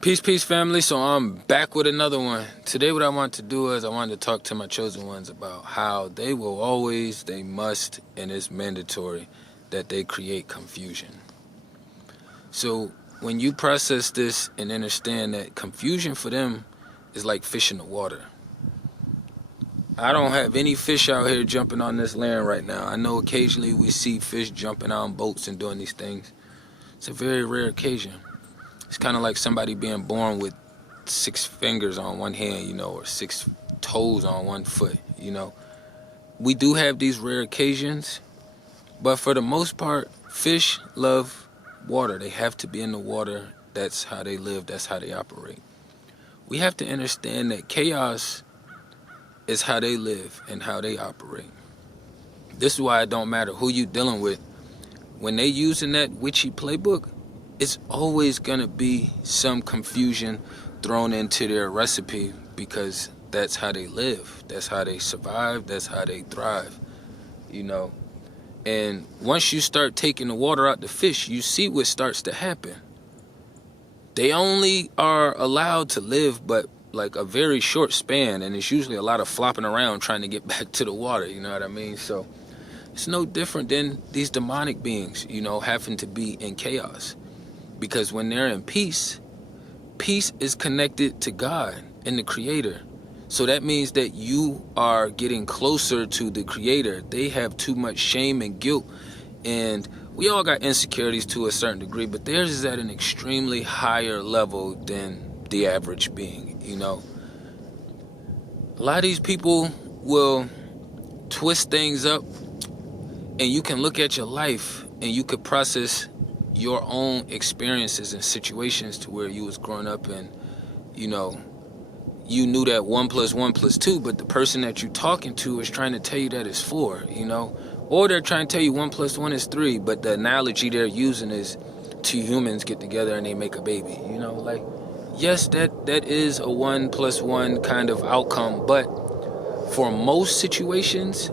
Peace, family. So I'm back with another one. Today what I want to do is I wanted to talk to my chosen ones about how they will always, they must, and it's mandatory that they create confusion. So when you process this and understand that confusion for them is like fish in the water. I don't have any fish out here jumping on this land right now. I know occasionally we see fish jumping on boats and doing these things. It's a very rare occasion. It's kind of like somebody being born with 6 fingers on one hand, or 6 toes on one foot, We do have these rare occasions, but for the most part, fish love water. They have to be in the water. That's how they live. That's how they operate. We have to understand that chaos is how they live and how they operate. This is why it don't matter who you dealing with. When they using that witchy playbook, it's always gonna be some confusion thrown into their recipe because that's how they live. That's how they survive. That's how they thrive, And once you start taking the water out the fish, you see what starts to happen. They only are allowed to live but like a very short span, and it's usually a lot of flopping around trying to get back to the water, you know what I mean? So it's no different than these demonic beings, having to be in chaos. Because when they're in peace, peace is connected to God and the Creator. So that means that you are getting closer to the Creator. They have too much shame and guilt. And we all got insecurities to a certain degree, but theirs is at an extremely higher level than the average being, A lot of these people will twist things up, and you can look at your life and you could process your own experiences and situations to where you was growing up and, you knew that 1 + 1 = 2, but the person that you're talking to is trying to tell you that it's 4, Or they're trying to tell you 1 + 1 is 3, but the analogy they're using is 2 humans get together and they make a baby, Yes, that is a 1 + 1 kind of outcome, but for most situations,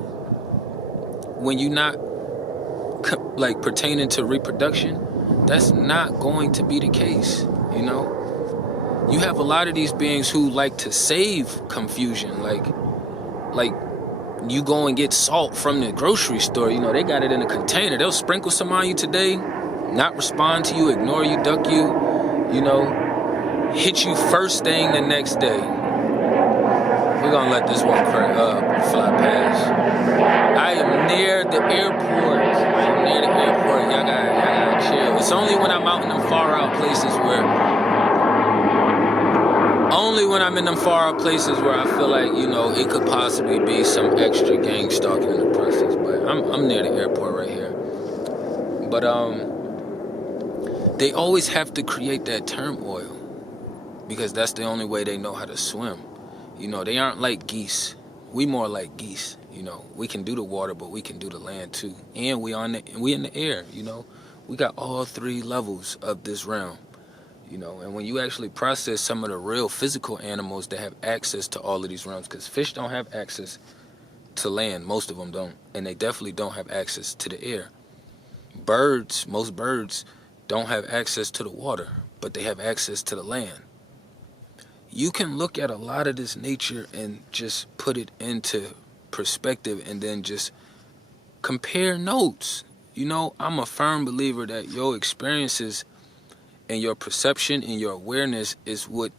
when you're not pertaining to reproduction, that's not going to be the case, You have a lot of these beings who like to save confusion, like you go and get salt from the grocery store, they got it in a container. They'll sprinkle some on you today, not respond to you, ignore you, duck you, hit you first thing the next day. We're gonna let this one fly past. I am near the airport. Y'all gotta chill. It's only when I'm out in them far out places where I feel like, it could possibly be some extra gang stalking in the process. But I'm near the airport right here. But they always have to create that turmoil because that's the only way they know how to swim. They aren't like geese. We more like geese. We can do the water, but we can do the land too. And we in the air. We got all 3 levels of this realm. And when you actually process some of the real physical animals that have access to all of these realms, because fish don't have access to land, most of them don't, and they definitely don't have access to the air. Most birds don't have access to the water, but they have access to the land. You can look at a lot of this nature and just put it into perspective and then just compare notes. I'm a firm believer that your experiences and your perception and your awareness is what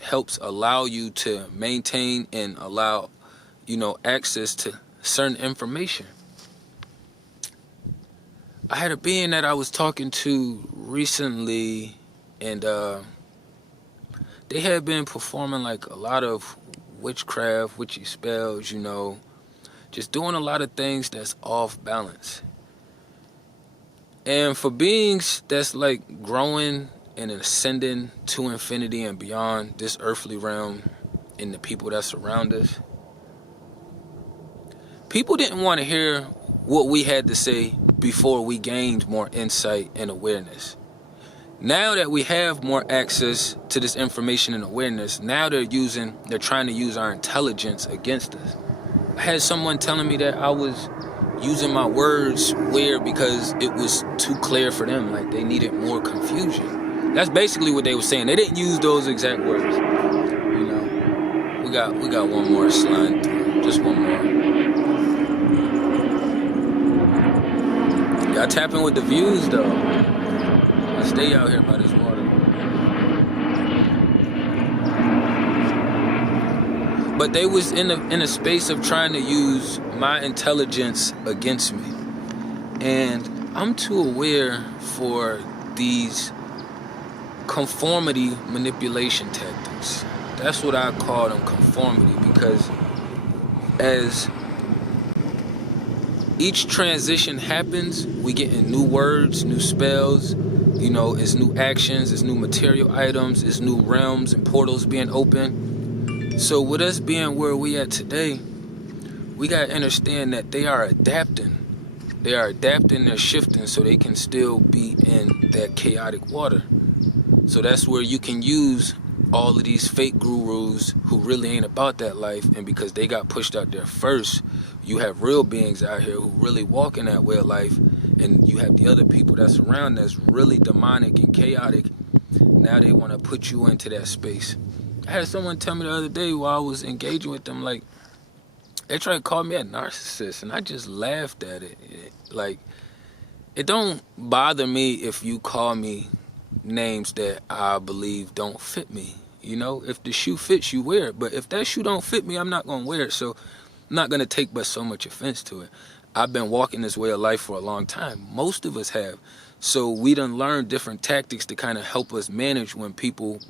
helps allow you to maintain and allow, access to certain information. I had a being that I was talking to recently, and they had been performing like a lot of witchcraft, witchy spells, just doing a lot of things that's off balance. And for beings that's like growing and ascending to infinity and beyond this earthly realm and the people that surround us, people didn't want to hear what we had to say before we gained more insight and awareness. Now that we have more access to this information and awareness, now they're trying to use our intelligence against us. I had someone telling me that I was using my words weird because it was too clear for them, like they needed more confusion. That's basically what they were saying. They didn't use those exact words. You know, we got one more slide through. Just one more. Y'all tapping with the views though. I stay out here by this water. But they was in a space of trying to use my intelligence against me. And I'm too aware for these conformity manipulation tactics. That's what I call them, conformity, because as each transition happens, we get in new words, new spells, you know, it's new actions, it's new material items, it's new realms and portals being open. So with us being where we at today, we gotta understand that they are adapting. They are adapting, they're shifting so they can still be in that chaotic water. So that's where you can use all of these fake gurus who really ain't about that life, and because they got pushed out there first, you have real beings out here who really walk in that way of life, and you have the other people that's around that's really demonic and chaotic. Now they want to put you into that space. I had someone tell me the other day while I was engaging with them, like, they tried to call me a narcissist, and I just laughed at it. Like, it don't bother me if you call me names that I believe don't fit me. You know, if the shoe fits, you wear it. But if that shoe don't fit me, I'm not going to wear it. So I'm not going to take but so much offense to it. I've been walking this way of life for a long time. Most of us have. So we done learned different tactics to kind of help us manage when people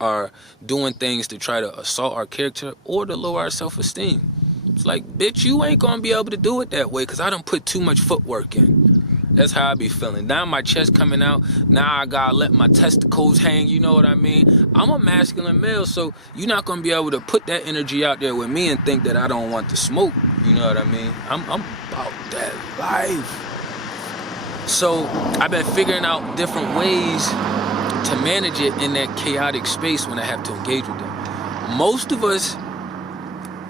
are doing things to try to assault our character or to lower our self-esteem. It's like, bitch, you ain't going to be able to do it that way because I done put too much footwork in. That's how I be feeling. Now my chest coming out. Now I gotta let my testicles hang. You know what I mean? I'm a masculine male, so you're not gonna be able to put that energy out there with me and think that I don't want to smoke. You know what I mean? I'm about that life. So I've been figuring out different ways to manage it in that chaotic space when I have to engage with them. Most of us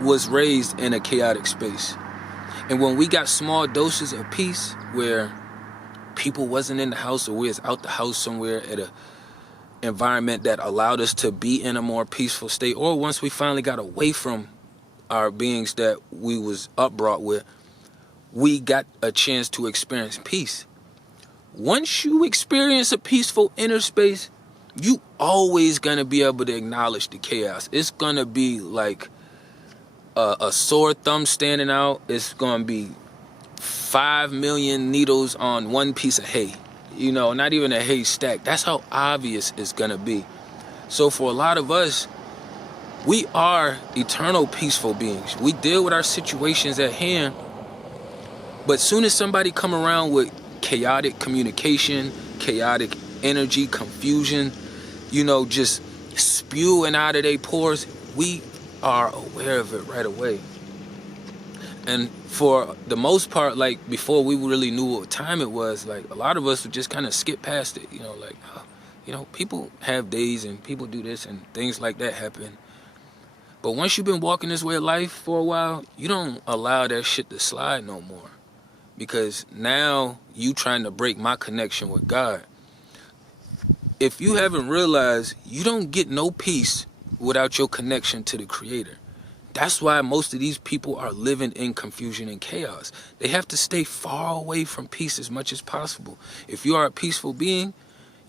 was raised in a chaotic space. And when we got small doses of peace where people wasn't in the house or we was out the house somewhere at a environment that allowed us to be in a more peaceful state, or once we finally got away from our beings that we was upbrought with, we got a chance to experience peace. Once you experience a peaceful inner space, you always gonna be able to acknowledge the chaos. It's gonna be like a sore thumb standing out. It's gonna be 5 million needles on one piece of hay. You know, not even a haystack. That's how obvious it's gonna be. So for a lot of us, we are eternal peaceful beings. We deal with our situations at hand, but soon as somebody come around with chaotic communication, chaotic energy, confusion, you know, just spewing out of their pores, we are aware of it right away. And for the most part, like, before we really knew what time it was, like, a lot of us would just kind of skip past it, you know, like, you know, people have days and people do this and things like that happen. But once you've been walking this way of life for a while, you don't allow that shit to slide no more. Because now you trying to break my connection with God. If you haven't realized, you don't get no peace without your connection to the Creator. That's why most of these people are living in confusion and chaos. They have to stay far away from peace as much as possible. If you are a peaceful being,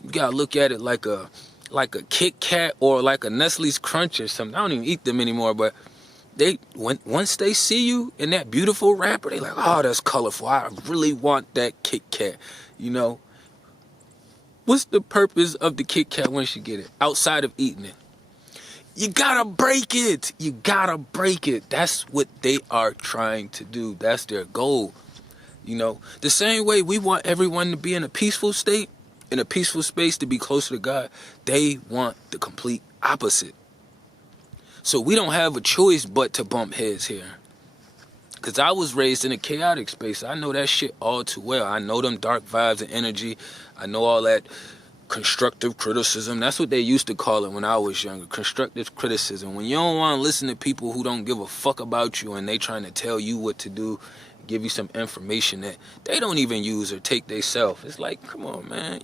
you gotta look at it like a Kit Kat or like a Nestle's Crunch or something. I don't even eat them anymore, but once they see you in that beautiful wrapper, they like, oh, that's colorful. I really want that Kit Kat, you know. What's the purpose of the Kit Kat once you get it? Outside of eating it. You gotta break it. You gotta break it. That's what they are trying to do. That's their goal. You know, the same way we want everyone to be in a peaceful state, in a peaceful space to be closer to God, they want the complete opposite. So we don't have a choice but to bump heads here. Because I was raised in a chaotic space. I know that shit all too well. I know them dark vibes and energy. I know all that constructive criticism. That's what they used to call it when I was younger. Constructive criticism. When you don't want to listen to people who don't give a fuck about you and they trying to tell you what to do, give you some information that they don't even use or take themselves. It's like, come on, man.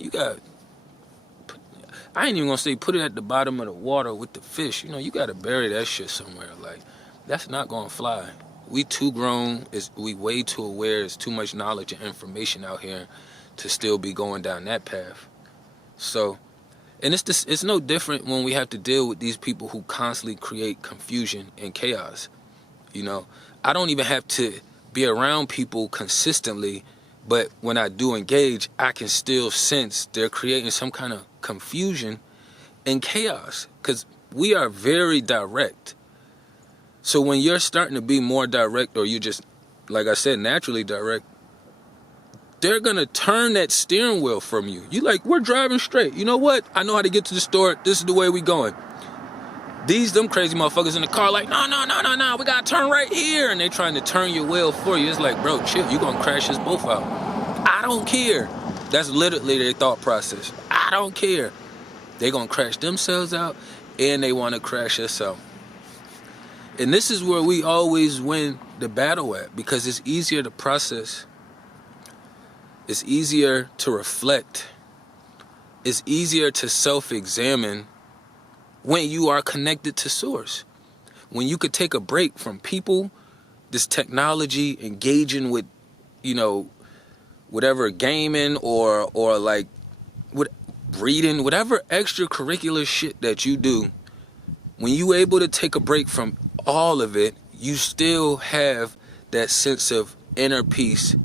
I ain't even gonna say put it at the bottom of the water with the fish. You know, you gotta bury that shit somewhere. Like, that's not gonna fly. We too grown, we way too aware, there's too much knowledge and information out here to still be going down that path. So, and it's no different when we have to deal with these people who constantly create confusion and chaos. You know, I don't even have to be around people consistently, but when I do engage, I can still sense they're creating some kind of confusion and chaos, because we are very direct. So when you're starting to be more direct, or you just, like I said, naturally direct, they're gonna turn that steering wheel from you. You like, we're driving straight. You know what? I know how to get to the store. This is the way we going. Them crazy motherfuckers in the car like, no, we gotta turn right here. And they trying to turn your wheel for you. It's like, bro, chill, you gonna crash us both out. I don't care. That's literally their thought process. I don't care. They gonna crash themselves out, and they wanna crash us out. And this is where we always win the battle at, because it's easier to process. It's easier to reflect. It's easier to self-examine when you are connected to source. When you could take a break from people, this technology, engaging with, you know, whatever gaming or like what, reading, whatever extracurricular shit that you do, when you able to take a break from all of it, you still have that sense of inner peace.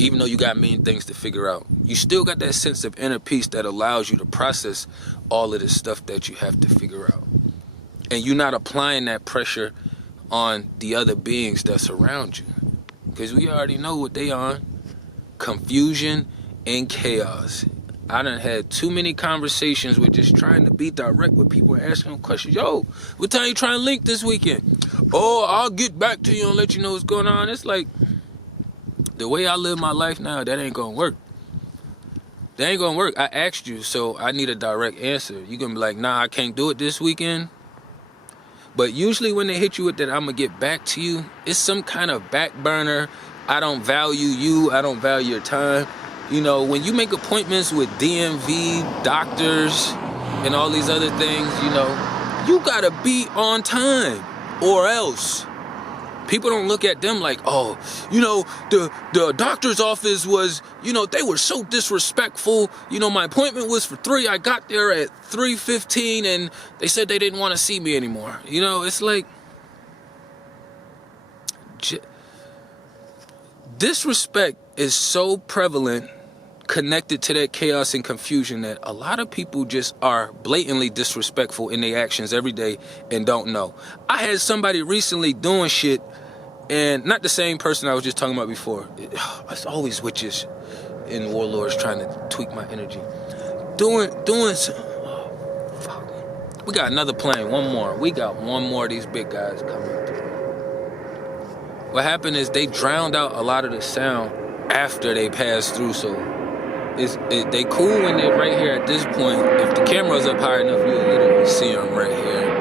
Even though you got many things to figure out, you still got that sense of inner peace that allows you to process all of this stuff that you have to figure out. And you're not applying that pressure on the other beings that surround you, because we already know what they on: confusion and chaos. I done had too many conversations with just trying to be direct with people and asking them questions. Yo, what time you trying to link this weekend? Oh, I'll get back to you and let you know what's going on. It's like, the way I live my life now, that ain't gonna work. That ain't gonna work. I asked you, so I need a direct answer. You gonna be like, nah, I can't do it this weekend. But usually when they hit you with that, I'm gonna get back to you, it's some kind of back burner. I don't value you. I don't value your time. You know, when you make appointments with DMV, doctors, and all these other things, you know, you gotta be on time, or else. People don't look at them like, oh, you know, the doctor's office was, you know, they were so disrespectful. You know, my appointment was for 3. I got there at 3:15 and they said they didn't want to see me anymore. You know, it's like, disrespect is so prevalent, connected to that chaos and confusion, that a lot of people just are blatantly disrespectful in their actions every day and don't know. I had somebody recently doing shit, and not the same person I was just talking about before. It's always witches and warlords trying to tweak my energy. Doing some, oh, fuck. We got another plane, one more. We got one more of these big guys coming through. What happened is they drowned out a lot of the sound after they passed through, so they cool when they're right here at this point. If the camera's up high enough, you'll literally see them right here.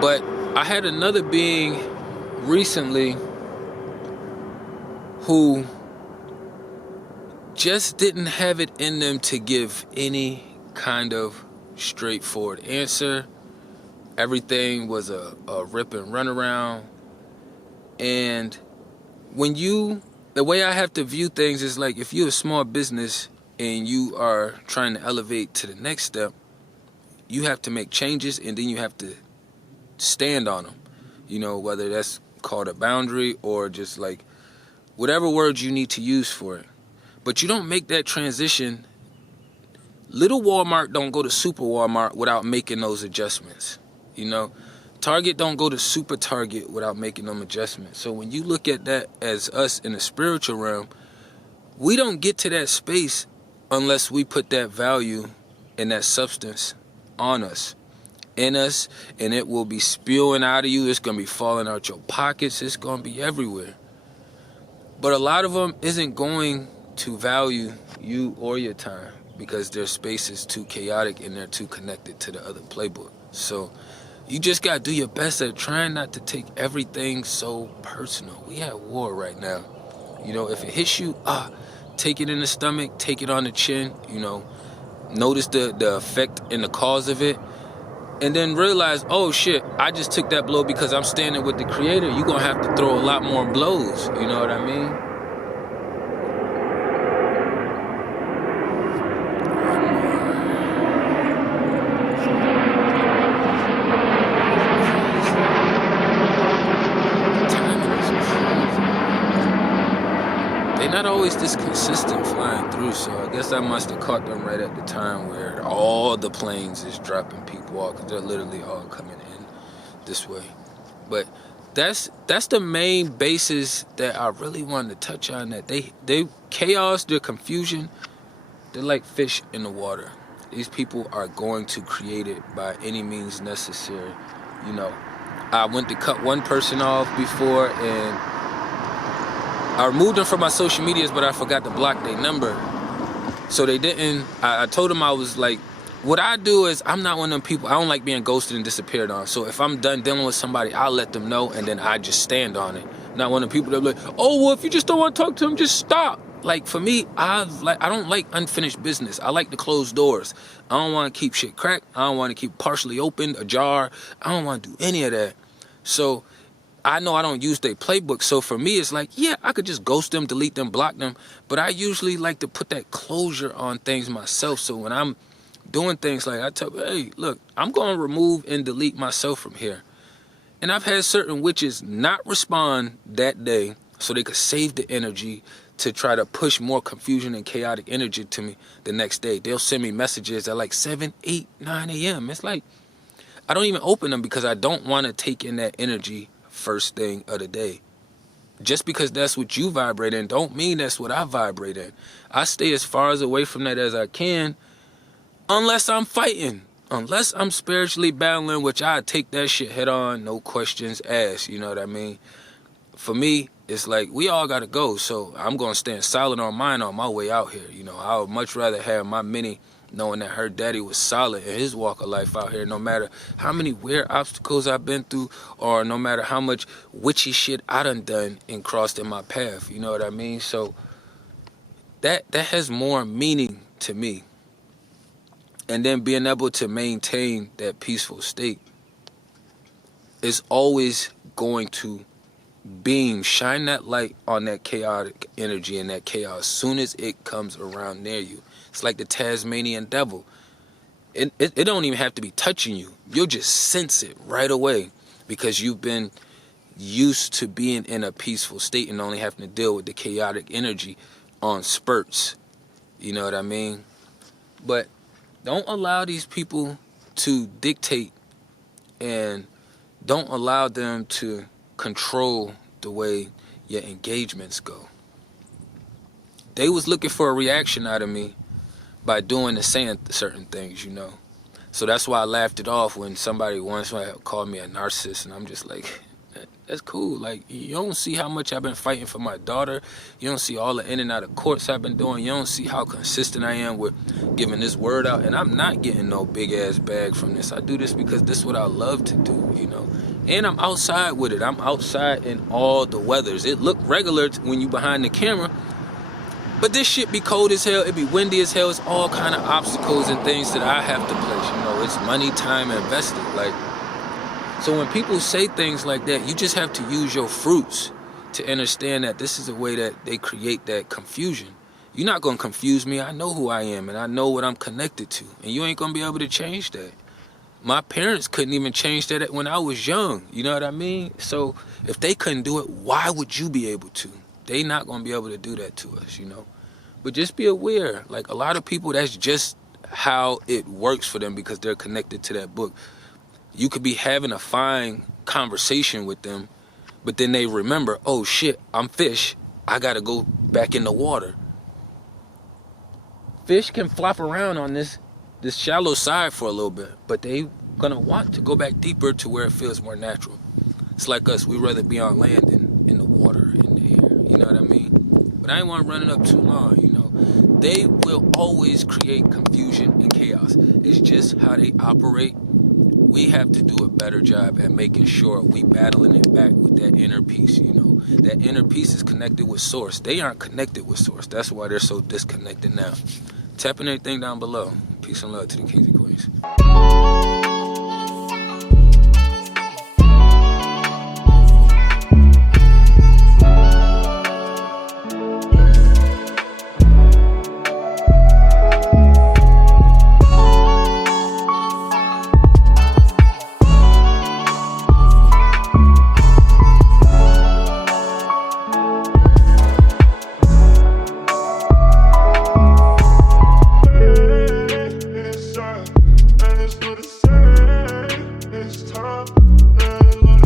But I had another being recently who just didn't have it in them to give any kind of straightforward answer. Everything was a rip and run around. And the way I have to view things is like, if you're a small business and you are trying to elevate to the next step, you have to make changes, and then you have to stand on them. You know, whether that's called a boundary or just like whatever words you need to use for it. But you don't make that transition. Little Walmart don't go to Super Walmart without making those adjustments. You know, Target don't go to Super Target without making them adjustments. So when you look at that as us in the spiritual realm, we don't get to that space unless we put that value and that substance on us, in us, and it will be spewing out of you. It's going to be falling out your pockets. It's going to be everywhere. But a lot of them isn't going to value you or your time because their space is too chaotic and they're too connected to the other playbook. So you just gotta do your best at trying not to take everything so personal. We at war right now. You know, if it hits you, take it in the stomach, take it on the chin, you know, notice the effect and the cause of it, and then realize, oh shit, I just took that blow because I'm standing with the creator. You're gonna have to throw a lot more blows, you know what I mean? Not always this consistent flying through, so I guess I must have caught them right at the time where all the planes is dropping people off, because they're literally all coming in this way. But that's the main basis that I really wanted to touch on, that they chaos, their confusion, they're like fish in the water. These people are going to create it by any means necessary. You know, I went to cut one person off before, and I removed them from my social medias, but I forgot to block their number. So they didn't, I told them I was like, what I do is, I'm not one of them people, I don't like being ghosted and disappeared on. So if I'm done dealing with somebody, I'll let them know, and then I just stand on it. Not one of the people that be like, oh, well, if you just don't want to talk to them, just stop. Like, for me, I don't like unfinished business. I like to close doors. I don't want to keep shit cracked. I don't want to keep partially opened, ajar. I don't want to do any of that. So I know I don't use their playbook, so for me, it's like, yeah, I could just ghost them, delete them, block them, but I usually like to put that closure on things myself. So when I'm doing things like, I tell, hey, look, I'm going to remove and delete myself from here. And I've had certain witches not respond that day so they could save the energy to try to push more confusion and chaotic energy to me the next day. They'll send me messages at like 7, 8, 9 a.m. It's like, I don't even open them because I don't want to take in that energy first thing of the day. Just because that's what you vibrate in don't mean that's what I vibrate in. I stay as far away from that as I can, unless I'm fighting, unless I'm spiritually battling, which I take that shit head on, no questions asked, you know what I mean? For me, it's like, we all gotta go, so I'm gonna stand solid on mine on my way out here. You know, I would much rather have my mini knowing that her daddy was solid in his walk of life out here, no matter how many weird obstacles I've been through, or no matter how much witchy shit I done and crossed in my path, you know what I mean? So that has more meaning to me. And then being able to maintain that peaceful state is always going to shine that light on that chaotic energy and that chaos as soon as it comes around near you. It's like the Tasmanian devil. It don't even have to be touching you. You'll just sense it right away because you've been used to being in a peaceful state and only having to deal with the chaotic energy on spurts. You know what I mean? But don't allow these people to dictate, and don't allow them to control the way your engagements go. They was looking for a reaction out of me by doing and saying certain things, you know. So that's why I laughed it off when somebody once called me a narcissist, and I'm just like, that's cool. Like, you don't see how much I've been fighting for my daughter. You don't see all the in and out of courts I've been doing. You don't see how consistent I am with giving this word out. And I'm not getting no big ass bag from this. I do this because this is what I love to do, you know. And I'm outside with it. I'm outside in all the weathers. It look regular when you behind the camera, but this shit be cold as hell, it be windy as hell, it's all kind of obstacles and things that I have to place, you know, it's money, time invested, like, so when people say things like that, you just have to use your fruits to understand that this is a way that they create that confusion. You're not gonna confuse me, I know who I am, and I know what I'm connected to, and you ain't gonna be able to change that. My parents couldn't even change that when I was young, you know what I mean? So if they couldn't do it, why would you be able to? They not gonna be able to do that to us, you know. But just be aware, like a lot of people, that's just how it works for them because they're connected to that book. You could be having a fine conversation with them, but then they remember, oh shit, I'm fish, I gotta go back in the water. Fish can flop around on this shallow side for a little bit, but they gonna want to go back deeper to where it feels more natural. It's like us, we'd rather be on land than in the water, in the air, you know what I mean? But I ain't want to run it up too long, you know. They will always create confusion and chaos. It's just how they operate. we have to do a better job at making sure we battling it back with that inner peace, you know. That inner peace is connected with source. They aren't connected with source. That's why they're so disconnected now. Tapping everything down below. Peace and love to the kings and queens.